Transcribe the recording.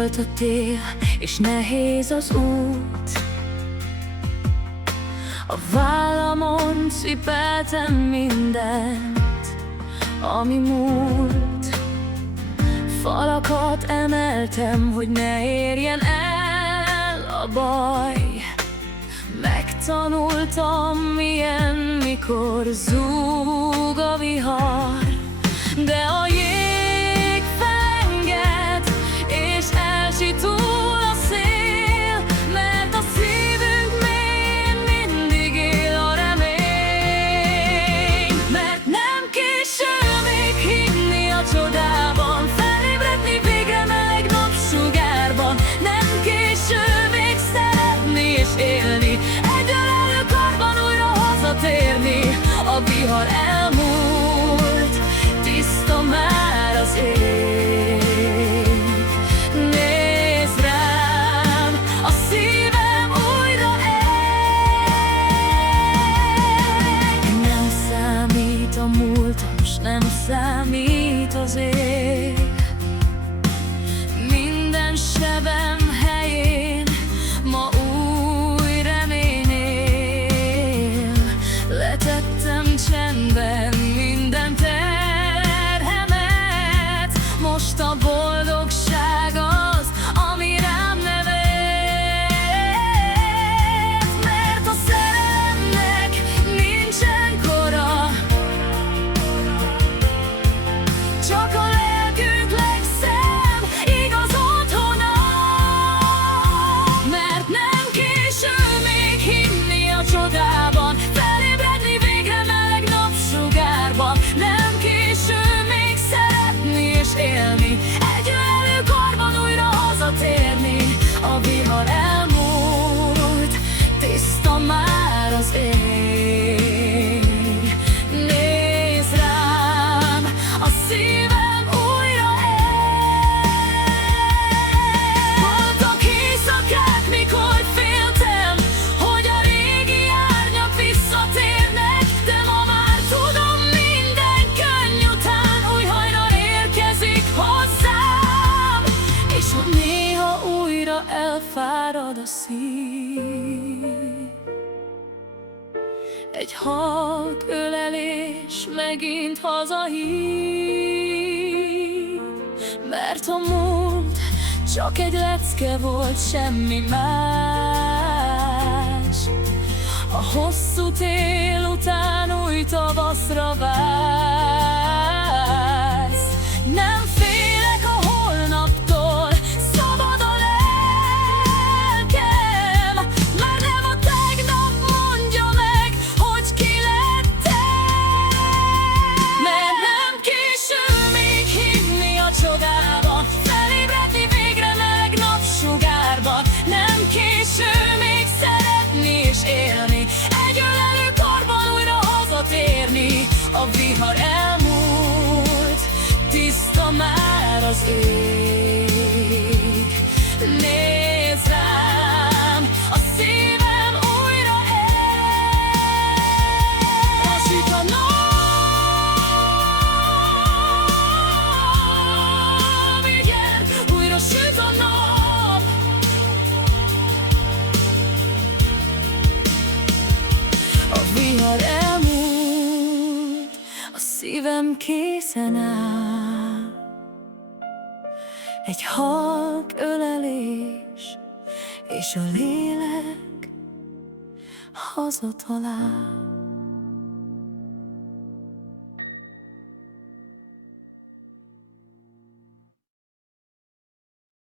volt a tél, és nehéz az út. A vállamon cipeltem mindent, ami múlt. Falakat emeltem, hogy ne érjen el a baj. Megtanultam, milyen, mikor zúg a vihar, de a jég felenged, és elsitul a szél, mert a szívünk mélyén mindig él a remény. Mert nem késő még hinni a csodában, felébredni végre meleg napsugárban. Nem késő még szeretni és élni, egyölelő karban újra hazatérni. A vihar elmúlt, tiszta már az ég. Nézd rám, a szívem újra ég. Nem számít a múltam, s nem számít az ég. Minden sebem helyén ma új remény él. Letettem csendben minden terhemet, most a boldogság az, ami rám nevet. Mert a szerelemnek nincsen kora, csak a lelkünk legszebb igaz otthona. Mert nem késő még hinni a csodában, felébredni végre meleg napsugárban. Nem késő még szeretni és élni, egyölelő karban újra hazatérni. A vihar elmúlt, tiszta már az ég. Nézd rám, a szívem újra ég. Voltak éjszakák, mikor féltem, hogy a régi árnyak visszatérnek, de ma már tudom, minden könny után új hajnal érkezik hozzám. És ha néha újra elfárad a szív, egy halk ölelés megint hazahív. Mert a múlt csak egy lecke volt, semmi más. A hosszú tél után új tavaszra vársz. Nem félek a holnaptól, szabad a lelkem. Már nem a tegnap mondja meg, hogy ki lettem. Mert nem késő még hinni a csodában, felébredni végre meleg napsugárban. Nem késő még szeretni és élni, egyölelő karban újra hazatérni. A vihar elmúlt, tiszta már az ég. Nézd rám, a szívem újra ég. Lassít a nap, igen, újra süt a nap. A vihar elmúlt, a szívem készen áll. Egy halk ölelés, és a lélek hazatalál.